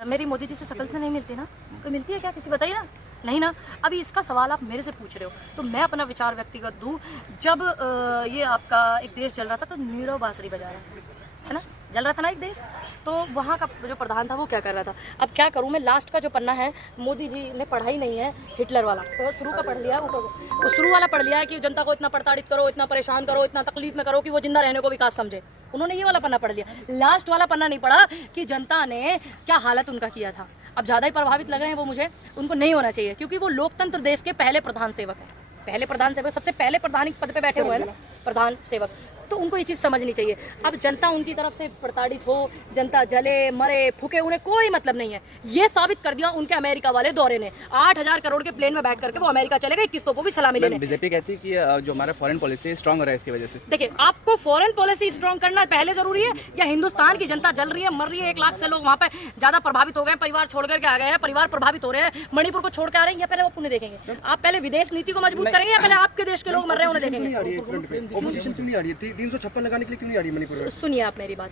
मेरी मोदी जी से शक्ल तो नहीं मिलती ना, कोई मिलती है क्या, किसी बताइए ना, नहीं ना। अभी इसका सवाल आप मेरे से पूछ रहे हो तो मैं अपना विचार व्यक्तिगत दूँ। जब ये आपका एक देश चल रहा था तो नीरव बांसुरी बजा रहा था, है ना, जल रहा था ना एक देश, तो वहाँ का जो प्रधान था वो क्या कर रहा था। अब क्या करूँ मैं, लास्ट का जो पन्ना है मोदी जी ने पढ़ा ही नहीं है, हिटलर वाला तो शुरू का पढ़ लिया है, वो शुरू वाला पढ़ लिया है कि जनता को इतना प्रताड़ित करो, इतना परेशान करो, इतना तकलीफ में करो कि वो जिंदा रहने को विकास समझे। उन्होंने ये वाला पन्ना पढ़ लिया, लास्ट वाला पन्ना नहीं पढ़ा कि जनता ने क्या हालत उनका किया था। अब ज़्यादा ही प्रभावित लग रहे हैं वो मुझे, उनको नहीं होना चाहिए क्योंकि वो लोकतंत्र देश के पहले प्रधान सेवक हैं, पहले प्रधान सेवक, सबसे पहले प्रधान पद पे बैठे हुए हैं ना प्रधान सेवक, तो उनको ये चीज़ समझनी चाहिए। अब जनता उनकी तरफ से प्रताड़ित हो, जनता जले मरे फूके, उन्हें कोई मतलब नहीं है। ये साबित कर दिया उनके अमेरिका वाले दौरे ने। 8,000 करोड़ के प्लेन में बैठ करके वो अमेरिका चले गए, 21 तोपों की सलामी लेने। बीजेपी कहती है कि जो हमारा फॉरेन पॉलिसी स्ट्रांग हो रहा है इसकी वजह से। देखिए, आपको फॉरेन पॉलिसी स्ट्रांग करना पहले जरूरी है या हिंदुस्तान की जनता जल रही है, मर रही है, 1 लाख से लोग वहाँ पे ज्यादा प्रभावित हो गए, परिवार छोड़ करके आ गए हैं, परिवार प्रभावित हो रहे हैं, मणिपुर को छोड़ के आ रहे हैं, या पहले वो पुण्य देखेंगे? आप पहले विदेश नीति को मजबूत करेंगे या पहले आपके देश के लोग मर रहे हैं उन्हें देखेंगे? ऑपोजिशन क्यों नहीं आ रही है? 356 लगाने के लिए क्यों नहीं आ रही मणिपुर में? सुनिए आप मेरी बात,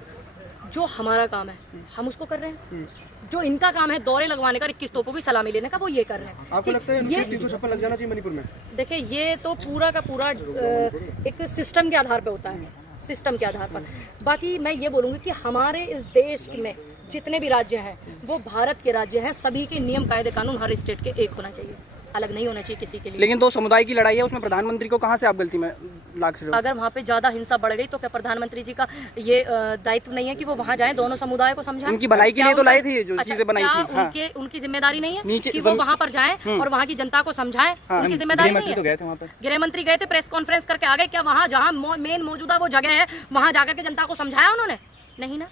जो हमारा काम है हम उसको कर रहे हैं, जो इनका काम है दौरे लगवाने का, 21 तोपों की सलामी लेने का, वो ये कर रहे हैं। आपको लगता है ये 356 लग जाना चाहिए मणिपुर में? देखिए, ये तो पूरा का पूरा एक सिस्टम के आधार पे होता है, सिस्टम के आधार पर। बाकी मैं ये बोलूँगी कि हमारे इस देश में जितने भी राज्य हैं वो भारत के राज्य हैं, सभी के नियम कायदे कानून हर स्टेट के एक होना चाहिए, अलग नहीं होना चाहिए किसी के लिए। लेकिन 2 समुदाय की लड़ाई है, उसमें प्रधानमंत्री को कहाँ से आप गलती में लाग से? अगर वहाँ पे ज्यादा हिंसा बढ़ गई तो क्या प्रधानमंत्री जी का ये दायित्व नहीं है कि वो वहाँ जाएं, दोनों समुदाय को समझाएं? उनकी भलाई के लिए तो लाई थी जो चीजें बनाई थी। हाँ। उनकी जिम्मेदारी नहीं है कि वो वहाँ पर जाएं और वहाँ की जनता को समझाएं? उनकी जिम्मेदारी नहीं है? तो गए थे वहाँ पर, गृह मंत्री गए थे, प्रेस कॉन्फ्रेंस करके आ गए, क्या वहाँ जहाँ मेन मौजूदा वो जगह है वहाँ जाकर के जनता को समझाया उन्होंने? नहीं ना।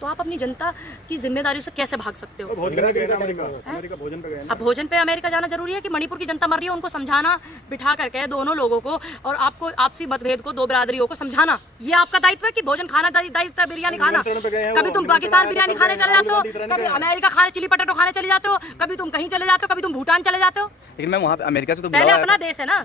तो आप अपनी जनता की जिम्मेदारी से कैसे भाग सकते हो? अब भोजन पे अमेरिका जाना जरूरी है कि मणिपुर की जनता मर रही है, उनको समझाना, बिठा करके दोनों लोगों को, और आपको आपसी मतभेद को, 2 बिरादरियों को समझाना, ये आपका दायित्व है कि भोजन खाना दायित्व है, बिरयानी खाना। कभी तुम पाकिस्तान बिरयानी खाने चले जाते हो, कभी अमेरिका खाने चिली पटेटो खाने चले जाते हो, कभी तुम कहीं चले जाते हो, कभी तुम भूटान चले जाते हो। लेकिन मैं वहाँ अमेरिका से तो पहले अपना देश है ना,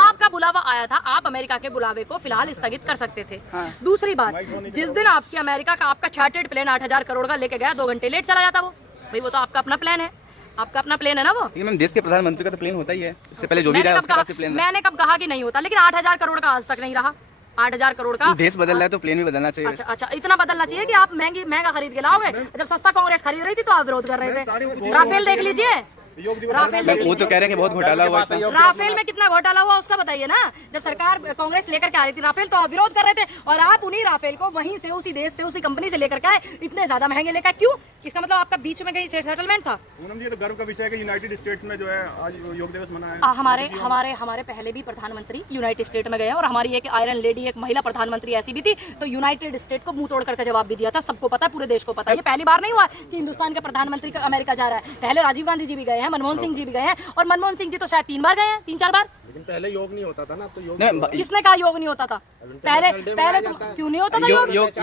आपका बुलावा आया था, आप अमेरिका के बुलावे को फिलहाल स्थगित कर सकते थे। दूसरी बात, जिस दिन आपकी अमेरिका का आपका चार्टर्ड प्लेन 8,000 करोड़ का लेके गया, 2 घंटे लेट चला जाता वो, भाई वो तो आपका अपना प्लान है, आपका अपना प्लेन है ना वो। लेकिन देश के प्रधानमंत्री का तो प्लेन होता ही है, इससे पहले जो भी रहा उसका से प्लेन। मैंने कब कहा कि नहीं होता, लेकिन 8,000 करोड़ का आज तक नहीं रहा। 8,000 करोड़ का देश बदल रहा है तो प्लेन भी बदलना चाहिए। अच्छा, इतना बदलना चाहिए कि आप महंगा खरीद के लाओगे? जब सस्ता कांग्रेस खरीद रही थी तो आप विरोध कर रहे थे। राफेल देख लीजिए, राफेल वो तो कह रहे हैं कि बहुत घोटाला हुआ। राफेल में कितना घोटाला हुआ उसका बताइए ना। जब सरकार कांग्रेस लेकर के आ रही थी राफेल तो आप विरोध कर रहे थे, और आप उन्हीं राफेल को वहीं से, उसी देश से, उसी कंपनी से लेकर के आए, इतने ज्यादा महंगे लेकर। क्यों? इसका मतलब आपका बीच में कहीं सेटलमेंट था। पूनम जी, ये तो गर्व का विषय है कि यूनाइटेड स्टेट्स में जो है आज योग दिवस मनाया है। हमारे पहले भी प्रधानमंत्री यूनाइटेड स्टेट में गए हैं, और हमारी एक आयरन लेडी, एक महिला प्रधानमंत्री ऐसी भी थी, तो यूनाइटेड स्टेट को मुंह तोड़ करके जवाब भी दिया था। सबको पता है, पूरे देश को पता है। ये पहली बार नहीं हुआ कि हिंदुस्तान के प्रधानमंत्री अमेरिका जा रहा है। पहले राजीव गांधी जी भी गए हैं, मनमोहन सिंह जी भी गए हैं, और मनमोहन सिंह जी तो शायद 3 बार गए हैं, 3-4 बार। लेकिन पहले योग नहीं होता था ना, तो योग किसने कहा योग नहीं होता था? पहले तो क्यों नहीं होता था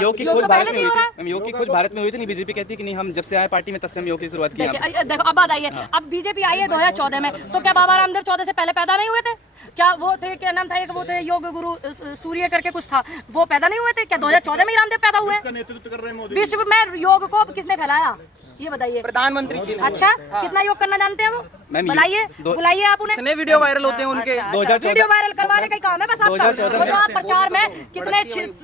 योग की खोज भारत में हुई थी। योग की खोज भारत में हुई थी। बीजेपी कहती है कि नहीं, हम जब से आए पार्टी में तब से हम योग की शुरुआत की। देखो, अब बात आई है, अब बीजेपी आई है 2014 में, तो क्या बाबा रामदेव 14 से पहले पैदा नहीं हुए थे? क्या वो थे, क्या नाम था एक, वो थे योग गुरु सूर्य करके कुछ था, वो पैदा नहीं हुए थे? क्या 2014 में ही रामदेव पैदा हुए? नेतृत्व कर रहे हैं मोदी। विश्व में योग को किसने फैलाया ये बताइए? प्रधानमंत्री जी। अच्छा, कितना योग करना जानते हैं वो? बताइए, बुलाइए आप उन्हें। कितने वीडियो वायरल होते हैं उनके? 2014 वीडियो वायरल करवाने का ही काम है बस आपका। जो आप प्रचार में कितने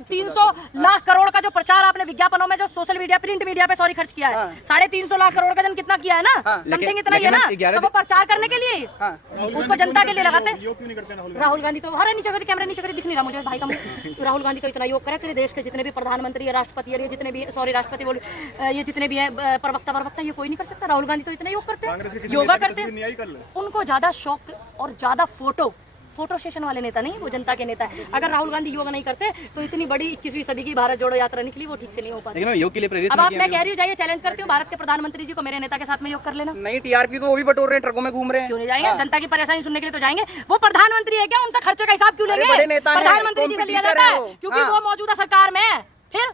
300 लाख करोड़ का जो प्रचार आपने विज्ञापनों में, जो सोशल मीडिया, प्रिंट मीडिया पे खर्च किया है, 350 लाख करोड़ का जन कितना किया है ना, समथिंग इतना ही है ना, तो वो प्रचार करने के लिए उसको जनता के लिए लगाते। राहुल गांधी तो हमारे नीचे करी, कैमरे नीचे करी, दिख नहीं रहा मुझे भाई का मुंह। तो राहुल गांधी तो इतना योग करे, तेरे देश के जितने भी प्रधानमंत्री, राष्ट्रपति, ये जितने भी, सॉरी राष्ट्रपति बोल, ये जितने भी है प्रवक्ता, ये कोई नहीं कर सकता। राहुल गांधी तो इतना योग करते हैं, योगा करते हैं। उनको ज्यादा शौक और ज्यादा फोटो सेशन वाले नेता नहीं, वो जनता के नेता है। अगर राहुल गांधी योग नहीं करते तो इतनी बड़ी 21वीं सदी की भारत जोड़ो यात्रा निकली, वो ठीक से नहीं हो पाती। योग के लिए प्रेरित अब आप, मैं कह रही हूँ, जाइए चैलेंज करती हूँ भारत के प्रधानमंत्री जी को, मेरे नेता के साथ में योग कर लेना। नहीं, टीआरपी तो वो भी बटोर रहे हैं, ट्रकों में घूम रहे हैं। क्यों नहीं जाएंगे? जनता की परेशानी सुनने के लिए तो जाएंगे। वो प्रधानमंत्री है क्या? उनसे खर्चे का हिसाब क्यों लेंगे? प्रधानमंत्री जी से लिया जाता है क्योंकि वो मौजूदा सरकार में, फिर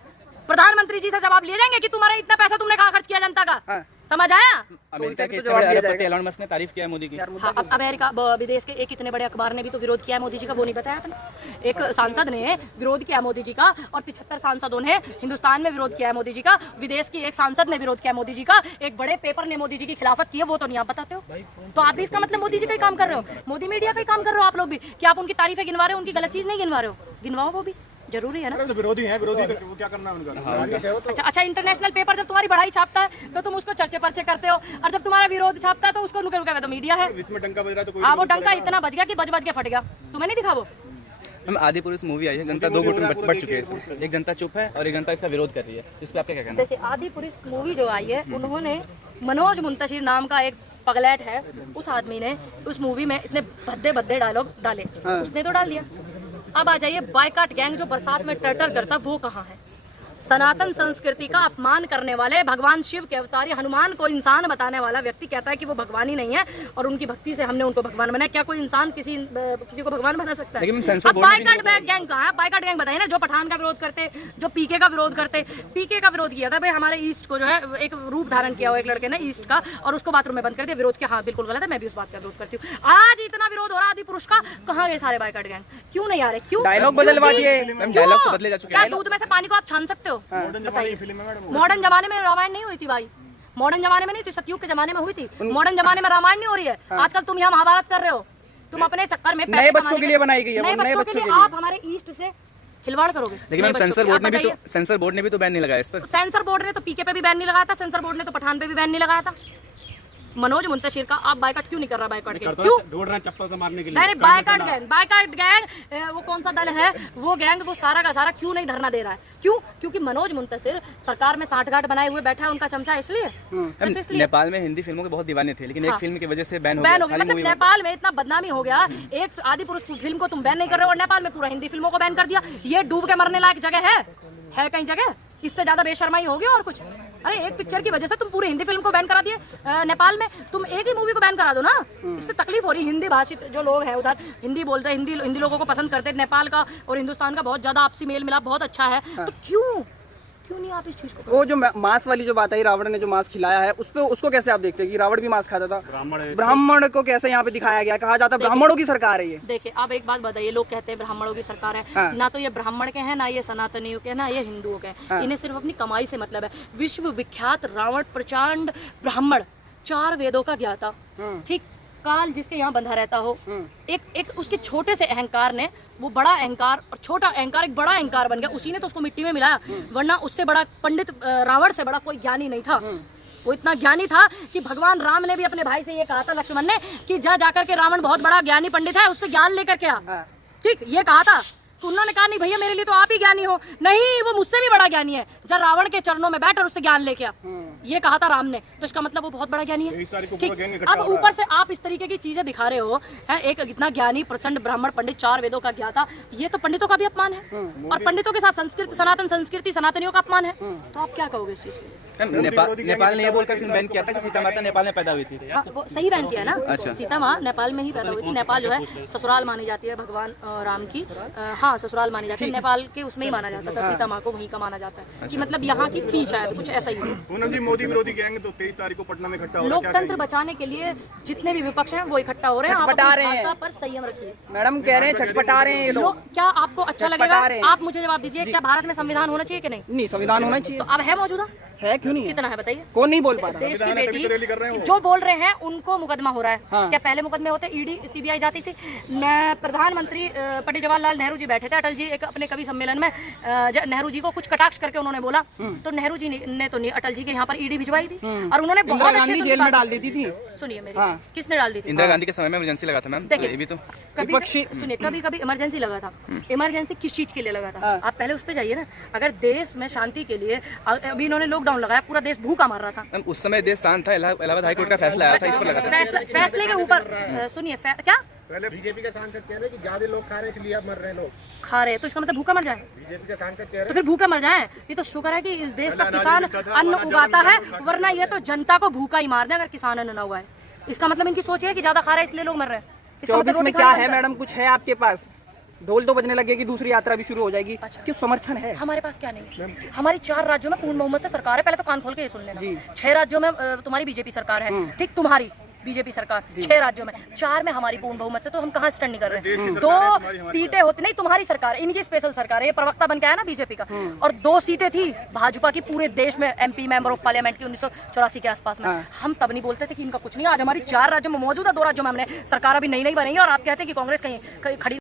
प्रधानमंत्री जी से जवाब लिए जाएंगे कि तुम्हारा इतना पैसा तुमने कहाँ खर्च किया जनता का। हाँ। समझ आया? अमेरिका के इतने बड़े अरबपति एलन मस्क ने तारीफ किया है मोदी की। हाँ, अब अमेरिका विदेश के एक इतने बड़े अखबार ने भी तो विरोध किया है मोदी जी का, वो नहीं बताया आपने? एक सांसद ने विरोध किया मोदी जी का और 75 सांसदों ने हिंदुस्तान में विरोध किया है मोदी जी का। विदेश की एक सांसद ने विरोध किया मोदी जी का, एक बड़े पेपर ने मोदी जी की खिलाफत की है, वो तो नहीं आप बताते हो। तो आप भी इसका मतलब मोदी जी का ही काम कर रहे हो, मोदी मीडिया का ही काम कर रहे हो आप लोग भी, कि आप उनकी तारीफें गिनवा रहे हो, उनकी गलत चीज नहीं गिनवा रहे हो। गिनवाओ, वो भी जरूरी है ना। तो विरोधी है, विरोधी वो क्या करना है उनका। अच्छा, इंटरनेशनल पेपर जब तुम्हारी बढ़ाई छापता है तो तुम उसको चर्चे पर्चे करते हो, और जब तुम्हारा विरोध छापता है तो उसको नुके नुके तो मीडिया है। इसमें डंका बज रहा है तो कोई हाँ, वो डंका इतना बज गया कि बज बज के फट गया। तुम्हें नहीं दिखा वो? हम आदि पुरुष मूवी आई है, जनता दो गुट में बढ़ चुकी है इसमें। एक जनता चुप है और एक जनता इसका विरोध कर रही है। इस पे आपका क्या कहना है? देखिए, आदि पुरुष मूवी जो आई है, उन्होंने मनोज मुंतशिर नाम का एक पगलैट है, उस आदमी ने उस मूवी में इतने भद्दे भद्दे डायलॉग डाले, उसने तो डाल दिया। अब आ जाइए, बायकाट गैंग जो बरसात में टर्टर करता, वो कहाँ है? सनातन संस्कृति का अपमान करने वाले, भगवान शिव के अवतारी हनुमान को इंसान बताने वाला व्यक्ति कहता है कि वो भगवान ही नहीं है और उनकी भक्ति से हमने उनको भगवान बनाया। क्या कोई इंसान किसी को भगवान बना सकता है? अब बायकाट गैंग कहाँ है? बायकाट गैंग बताइए ना, जो पठान का विरोध करते, जो पीके का विरोध करते। पीके का विरोध किया था भाई, हमारे ईस्ट को जो है एक रूप धारण किया हुआ एक लड़के ने ईस्ट का, और उसको बाथरूम में बंद कर दिया। विरोध किया, हाँ बिल्कुल गलत है, मैं भी उस बात का विरोध करती हूँ। आज इतना विरोध हो रहा आदि पुरुष का, कहाँ गए सारे बायकाट गैंग? क्यों नहीं आ रहे? क्यों? डायलॉग बदलवा दिए, डायलॉग तो बदले जा चुके हैं। क्या दूध में से पानी को आप छान सकते हो? मॉडर्न जमाने में रामायण नहीं हुई थी भाई, मॉडर्न जमाने में नहीं थी, सतयुग के जमाने में हुई थी। मॉडर्न जमाने में रामायण नहीं हो रही है। आजकल तुम यहाँ महाभारत कर रहे हो, तुम अपने चक्कर में नए बच्चों के लिए बनाई गई है, नए बच्चों के लिए आप हमारे ईस्ट से खिलवाड़ करोगे। लेकिन मैम, सेंसर बोर्ड ने भी तो बैन नहीं लगाया इस पर। सेंसर बोर्ड ने तो पीके पे भी बैन नहीं लगाया था, सेंसर बोर्ड ने तो पठान पे भी बैन नहीं लगाया था। मनोज मुंतशिर का आप बायकाट क्यों नहीं कर रहा? बायकाट गैंग क्यों ढूंढ रहे हैं? चप्पल से मारने के लिए। नहीं, बायकाट गैंग वो कौन सा दल है? वो गैंग वो सारा का सारा क्यों नहीं धरना दे रहा है? क्यों? क्योंकि मनोज मुंतशिर सरकार में साठगांठ बनाए हुए बैठा है, उनका चमचा, इसलिए। सिर्फ इसलिए। नेपाल में हिंदी फिल्मों के बहुत दीवाने थे, लेकिन एक फिल्म की वजह से बैन हो गया। मतलब नेपाल में इतना बदनामी हो गया, एक आदि पुरुष फिल्म को तुम बैन नहीं कर रहे हो और नेपाल में पूरा हिंदी फिल्मों को बैन कर दिया। ये डूब के मरने लायक जगह है कहीं जगह? इससे ज्यादा बेशर्माई होगी और कुछ? अरे एक पिक्चर की वजह से तुम पूरी हिंदी फिल्म को बैन करा दिए नेपाल में। तुम एक ही मूवी को बैन करा दो ना, इससे तकलीफ हो रही। हिंदी भाषित जो लोग हैं उधर, हिंदी बोलते हैं, हिंदी लोगों को पसंद करते हैं। नेपाल का और हिंदुस्तान का बहुत ज्यादा आपसी मेल मिलाप बहुत अच्छा है। तो क्यों नहीं आप इस चीज को? वो जो मांस वाली जो बात आई, रावण ने जो मांस खिलाया है, उसको कैसे आप देखते हैं कि रावण भी मांस खाता था? ब्राह्मण को कैसे यहाँ पे दिखाया गया? कहा जाता है ब्राह्मणों की सरकार है ये। देखिए, आप एक बात बताइए, लोग कहते हैं ब्राह्मणों की सरकार है। ना तो ये ब्राह्मण के हैं, ना ये सनातनियों के, ना ये हिंदुओं के। इन्हें सिर्फ अपनी कमाई से मतलब है। विश्व विख्यात रावण प्रचंड ब्राह्मण, 4 वेदों का ज्ञाता, ठीक, काल जिसके यहाँ बंधा रहता हो, एक उसके छोटे से अहंकार ने वो बड़ा अहंकार और छोटा अहंकार एक बड़ा अहंकार बन गया। उसी ने तो उसको मिट्टी में मिलाया, वरना उससे बड़ा पंडित रावण से बड़ा कोई ज्ञानी नहीं था। वो इतना ज्ञानी था कि भगवान राम ने भी अपने भाई से ये कहा था, लक्ष्मण ने, कि जाकर के रावण बहुत बड़ा ज्ञानी पंडित है, उससे ज्ञान लेकर के आ। ठीक, ये कहा था। तो उन्होंने कहा नहीं भैया, मेरे लिए तो आप ही ज्ञानी हो। नहीं, वो मुझसे भी बड़ा ज्ञानी है, जब रावण के चरणों में बैठ और उससे ज्ञान लेके आ। ये कहा था राम ने, तो इसका मतलब वो बहुत बड़ा ज्ञानी है। ठीक, अब ऊपर से आप इस तरीके की चीजें दिखा रहे हो, है एक इतना ज्ञानी प्रचंड ब्राह्मण पंडित, 4 वेदों का ज्ञाता, ये तो पंडितों का भी अपमान है। और पंडितों के साथ संस्कृति, सनातन संस्कृति, सनातनियों का अपमान है। तो आप क्या कहोगे इस चीज पे? नेपाल ने ये बोलकर फिल्म बैन किया था कि सीता माता नेपाल में पैदा हुई थी। हाँ, वो सही बैन किया ना। अच्छा। सीता माँ नेपाल में ही पैदा हुई थी। नेपाल जो है ससुराल मानी जाती है भगवान राम की। हाँ, ससुराल मानी जाती है। नेपाल के उसमें ही माना जाता था, सीता माँ को वहीं का माना जाता है कि मतलब यहाँ की थी, शायद कुछ ऐसा ही। पूनम जी, मोदी विरोधी गैंग तो 23 तारीख को पटना में इकट्ठा हो रहा है। लोकतंत्र बचाने के लिए जितने भी विपक्ष हैं वो इकट्ठा हो रहे हैं। आप भाषा पर संयम रखिए। मैडम कह रहे हैं छटपटा रहे हैं लोग। क्या आपको अच्छा लगेगा? आप मुझे जवाब दीजिए, क्या भारत में संविधान होना चाहिए कि नहीं? नहीं, संविधान होना चाहिए। तो अब है मौजूदा? है, क्यों नहीं? कितना है बताइए? कौन नहीं बोल पाता? देश की बेटी जो बोल रहे हैं उनको मुकदमा हो रहा है। क्या पहले मुकदमे होते? ईडी सीबीआई जाती थी। प्रधानमंत्री पंडित जवाहरलाल नेहरू जी बैठे थे, अटल जी एक अपने कवि सम्मेलन में नेहरू जी को कुछ कटाक्ष करके उन्होंने बोला, तो नेहरू जी ने तो नहीं, अटल जी के यहाँ पर ईडी भिजवाई थी और उन्होंने बहुत अच्छे से जेल में डाल देती थी। सुनिए मेरी, किसने डाल दी थी? इंदिरा गांधी के समय में इमरजेंसी लगा था मैम। देखिए, ये भी तो सुनिए, कभी इमरजेंसी लगा था। इमरजेंसी किस चीज के लिए लगा था? आप पहले उस पर जाइए ना। अगर देश में शांति के लिए, अभी इन्होंने लॉकडाउन लगाया, पूरा देश भूखा मार रहा था। उस समय देश शांत था, इलाहाबाद हाईकोर्ट का फैसला आया था, इस पर लगा था। फैसले के ऊपर सुनिए, क्या पहले बीजेपी के सांसद कह रहे हैं कि ज्यादा लोग खा रहे हैं इसलिए अब मर रहे हैं लोग। खा रहे हैं तो इसका मतलब भूखा मर जाए? बीजेपी के सांसद कह रहे हैं तो फिर भूखा मर जाए। ये तो शुक्र है कि इस देश का किसान अन्न उगाता है, वरना ये तो जनता को भूखा ही मार दे अगर किसान अन्न ना उगाए। इसका मतलब इनकी सोच है कि ज्यादा खा रहे हैं इसलिए लोग मर रहे हैं। 24 में क्या है मैडम? कुछ है आपके पास? ढोल तो बजने लगे कि दूसरी यात्रा भी शुरू हो जाएगी। अच्छा। क्यों समर्थन है? हमारे पास क्या नहीं है? हमारी 4 राज्यों में पूर्ण बहुमत से सरकार है। पहले तो कान खोल के ये सुन लेना। 6 राज्यों में तुम्हारी बीजेपी सरकार है, ठीक, तुम्हारी बीजेपी सरकार 6 राज्यों में, 4 में हमारी पूर्ण बहुमत से, तो हम कहाँ स्टैंड नहीं कर रहे हैं। 2 सीटें होती नहीं, तुम्हारी सरकार, इनकी स्पेशल सरकार है, ये प्रवक्ता बन के आया ना बीजेपी का, और 2 सीटें थी भाजपा की पूरे देश में, एमपी मेंबर ऑफ पार्लियामेंट की 1984 के आसपास में। हम तब नहीं बोलते थे कि इनका कुछ नहीं। आज हमारी 4 राज्यों में मौजूद है, 2 राज्यों में हमने सरकार अभी नई नई बनाई है, और आप कहते हैं कि कांग्रेस कहीं खड़ी